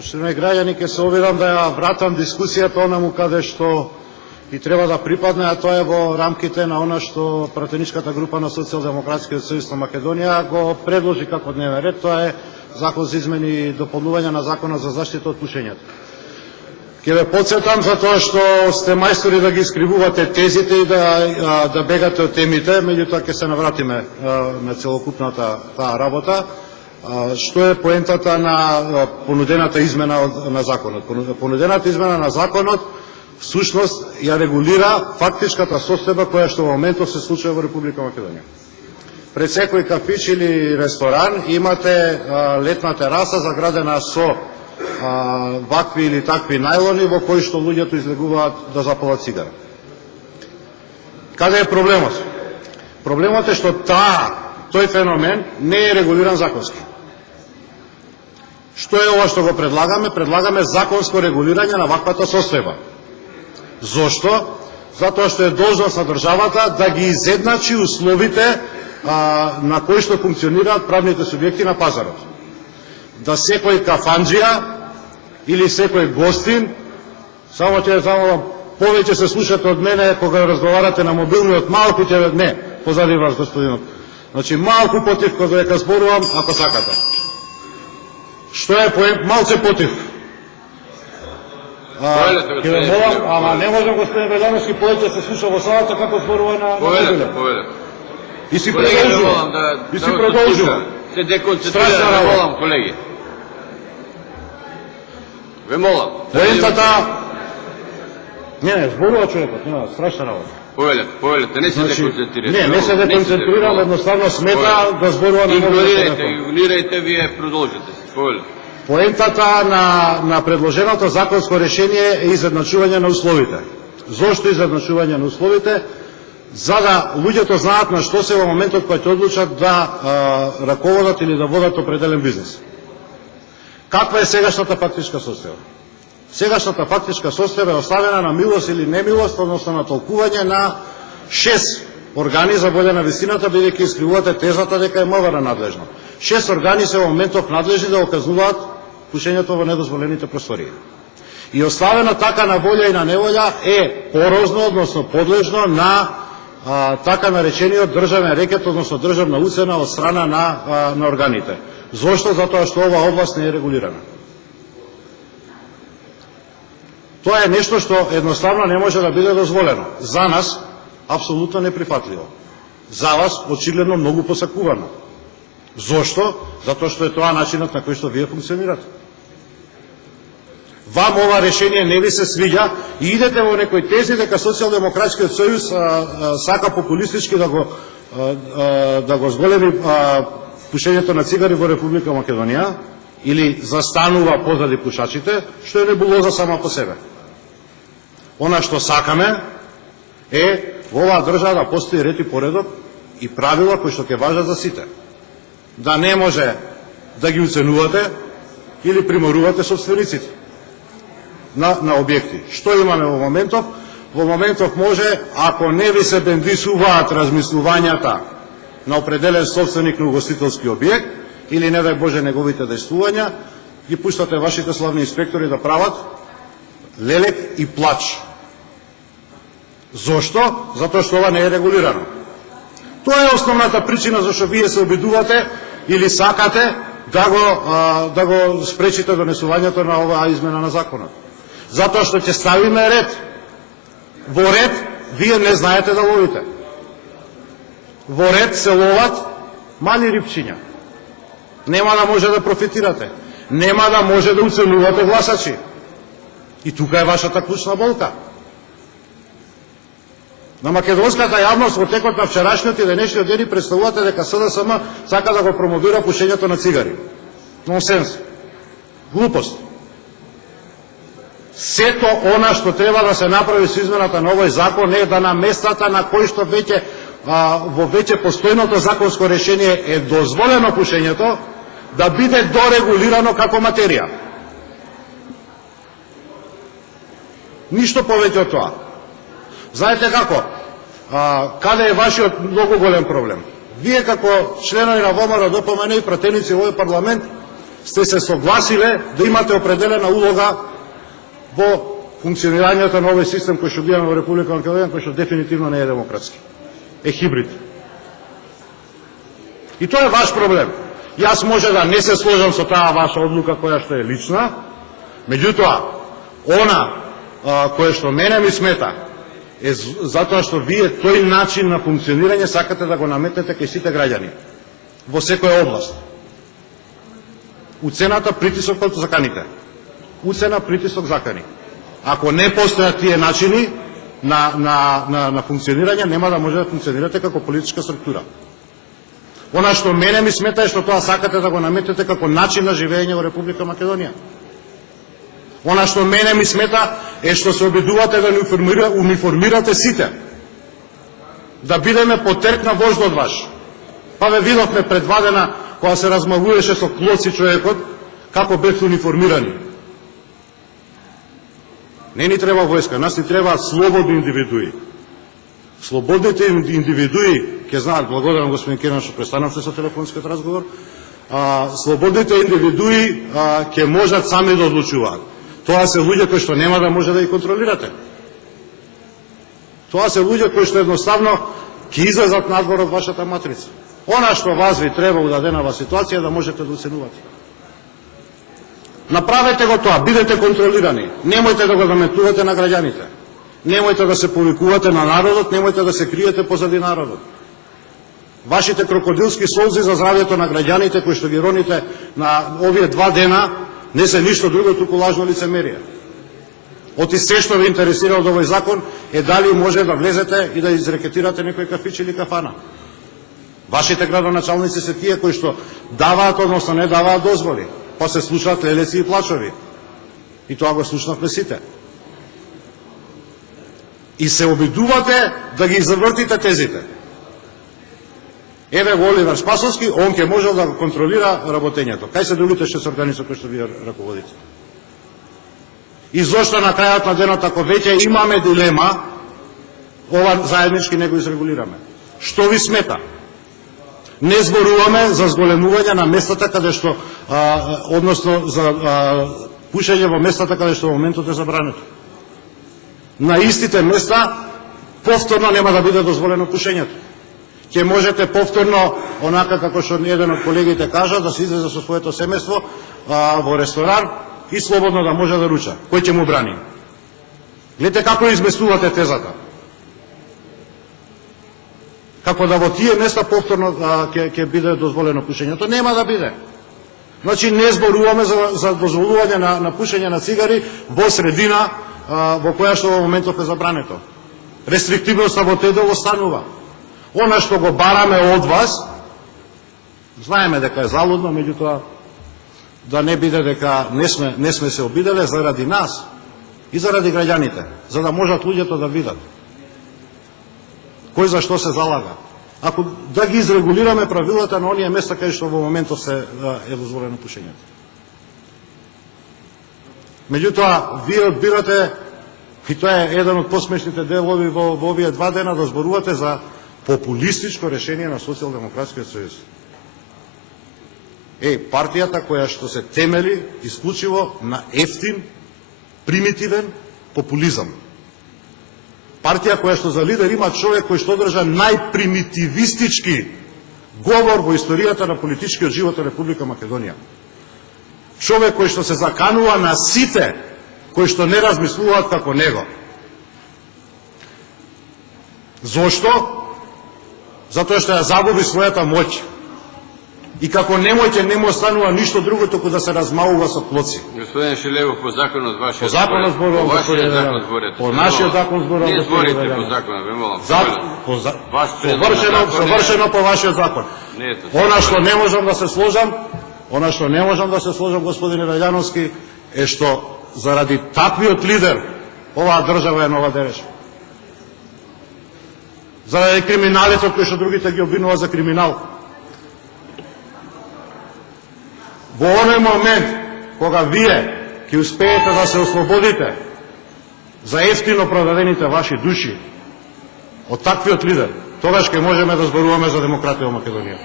Почитувани граѓани, ќе се обидам да ја вратам дискусијата онаму каде што и треба да припадне, а тоа е во рамките на она што пратеничката група на Социјалдемократскиот сојуз на Македонија го предложи како дневен ред. Тоа е Закон за измени и дополнување на Законот за заштита од пушењето. Ќе ве потсетам за тоа што сте мајстори да ги искривувате тезите и да бегате од темите, меѓутоа ќе се навратиме на целокупната таа работа. Што е поентата на понудената измена на законот? Понудената измена на законот всушност ја регулира фактичката состојба која што во моментот се случува во Република Македонија. Пред секој кафич или ресторан имате летна тераса заградена со вакви или такви најлони во кои што луѓето излегуваат да запалат цигара. Каде е проблемот? Проблемот е што тој феномен не е регулиран законски. Што е ова што го предлагаме? Предлагаме законско регулирање на ваквата состојба. Зошто? Затоа што е должност на државата да ги изедначи условите на кои што функционираат правните субјекти на пазарот. Да секој кафанџија или секој гостин, само ќе замолам, повеќе се слушате од мене кога разговарате на мобилниот, малку ќе не, позади вас господинот. Значи малку потив кога дека зборувам, ако сакате. Што е малце потив? Ќе ве молам, ама не можам господин Велјановски повеќе се слуша во салата како зборува на Повелете. И си продолжува. И си продолжува. Се деконцентрира, ве молам, колеги. Ве молам. Поентата... Не, зборува човекот, нема, страшна работа. Повелете, не се деконцентрирате. Не се деконцентрирам, едноставно смета да зборува на мобилниот телефон. Игнорирайте, вие продолжите се. Повелете. Поентата на предложеното законско решение е изедначување на условите. Зошто изедначување на условите? За да луѓето знаат на што се во моментот кога ќе одлучат да раководат или да водат определен бизнес. Каква е сегашната фактичка состојба? Сегашната фактичка состојба е оставена на милост или немилост, односно на толкување на 6 органи за волја на вистината, бидејќи искривувате тезата дека е МВР надлежно. 6 органи се во моментов надлежни да оказуваат пушењето во недозволените простории. И оставено така на волја и на неволја е порозно, односно подлежно на така наречениот државен рекет, односно државна уцена од страна на органите. Зошто? Затоа што ова област не е регулирана. Тоа е нешто што едноставно не може да биде дозволено. За нас апсолутно неприфатливо. За вас очигледно многу посакувано. Зошто? Затоа што е тоа начинот на кој што вие функционирате. Вам ова решение не ви се свиѓа и идете во некои тези дека Социјалдемократскиот сојуз сака популистички да го зголеми пушењето на цигари во Република Македонија или застанува позади пушачите, што е небулоза сама по себе. Она што сакаме е во оваа држава да постои ред и поредок и правила кои што ќе важат за сите. Да не може да ги уценувате или приморувате собствениците на објекти. Што имаме во моментов? Во моментов може, ако не ви се бендисуваат размислувањата на определен собственик на угостителски објект, или не дај Боже неговите дејствувања, ги пуштате вашите славни инспектори да прават лелек и плач. Зошто? Затоа што ова не е регулирано. Тоа е основната причина зашто вие се обидувате или сакате да го спречите донесувањето на оваа измена на законот. Затоа што ќе ставиме ред. Во ред вие не знаете да ловите. Во ред се ловат мали рибчиња. Нема да може да профитирате. Нема да може да уценувате гласачи. И тука е вашата клучна болка. На македонската јавност во текот на вчерашниот и денешниот ден представувате дека СДСМ сака да го промовира пушењето на цигари. Нонсенс. Глупост. Сето она што треба да се направи со измената на овој закон е да на местата на кои што во веќе постојното законско решение е дозволено пушењето, да биде дорегулирано како материја. Ништо повеќе од тоа. Знаете како? Каде е вашиот многу голем проблем? Вие како членови на ВМРО, ДПМН и пратеници во овој парламент сте се согласиле да имате определена улога во функционирањето на овој систем кој што имаме во Република Македонија, кој што дефинитивно не е демократски. Е хибрид. И тоа е ваш проблем. Јас може да не се сложам со таа ваша одлука која што е лична, меѓутоа, она која што мене ми смета е затоа што вие тој начин на функционирање сакате да го наметнете кај сите граѓани во секоја област. Уцената притисок кој заканите. Уцена притисок закани. Ако не постојат тие начини на функционирање, нема да може да функционирате како политичка структура. Она што мене ми смета е што тоа сакате да го наметнете како начин на живење во Република Македонија. Она што мене ми смета е што се обидувате да ни униформирате сите. Да бидеме потерк на вожд од ваш. Па ве видовме пред 2 дена, кога се размавуваше со клоци човекот, како бевте униформирани. Не ни треба војска, нас ни треба слободни индивидуи. Слободните индивидуи, ќе знаат, благодарам господин Керан што престанавте со телефонскиот разговор, слободните индивидуи ќе можат сами да одлучуваат. Тоа се луѓе кои што нема да може да ги контролирате. Тоа се луѓе кои што едноставно ќе излезат надвор од вашата матрица. Она што вас ви треба удаденава ситуација да можете да оценувате. Направете го тоа, бидете контролирани. Немојте да го наметнувате на граѓаните. Немојте да се повикувате на народот, немојте да се криете позади народот. Вашите крокодилски солзи за здравјето на граѓаните кои што ги роните на овие 2 дена не се ништо друго туку лажно лицемерие. Оти се што ве интересира од овој закон е дали може да влезете и да изрекетирате некој кафич или кафана. Вашите градоначалници се тие кои што даваат, односно не даваат дозволи, па се слушаат лелеци и плачови. И тоа го слушнавме сите. И се обидувате да ги завртите тезите. Еве во Оливер Спасовски, он ќе може да контролира работењето. Кај се другите што се организации кои што вие раководите? И зошто на крајот на денот, ако веќе имаме дилема, ова заеднички не го изрегулираме? Што ви смета? Не зборуваме за зголемување на местата каде што, односно за пушење во местата каде што во моментот е забрането. На истите места повторно нема да биде дозволено пушењето. Ќе можете повторно, онака како што еден од колегите кажа, да се излезе со своето семејство во ресторан и слободно да може да руча. Кој ќе му брани? Гледате како изместувате тезата. Како да во тие места повторно ќе биде дозволено пушењето. Нема да биде. Значи не зборуваме за дозволување на пушење на цигари во средина во која што во моментов е забрането. Рестриктивноста во ТД останува. Она што го бараме од вас, знаеме дека е залудно, меѓутоа да не биде дека не сме се обиделе заради нас и заради граѓаните, за да можат луѓето да видат кој за што се залага. Ако да ги изрегулираме правилата на оние места кај што во моментот е дозволено пушењето. Меѓутоа, вие одбирате, и тоа е еден од посмешните делови во овие 2 дена, да зборувате за популистичко решение на Социјалдемократскиот сојуз. Партијата која што се темели исклучиво на ефтин, примитивен популизам. Партија која што за лидер има човек кој што одржа најпримитивистички говор во историјата на политичкиот живот на Република Македонија. Човек кој што се заканува на сите кои што не размислуваат како него. Зошто? Затоа што ја загуби својата моќ. И како немојте, не му останува ништо друго, току да се размаува со плоци. Господин Шилевов, по законот вашиот... По законот зборувам, господин Велјанов. По нашиот закон зборувам, господин Велјанов. Не зборите по законот, ве молам. Совршено по вашиот закон. Она што не можам да се сложам, господин Велјановски, е што заради таквиот лидер оваа држава е нова Дереж. Заради криминалецот кој што другите ги обвинува за криминал. Во оној момент кога вие ќе успеете да се ослободите за ефтино продадените ваши души од таквиот лидер, тогаш ќе можеме да зборуваме за демократија во Македонија.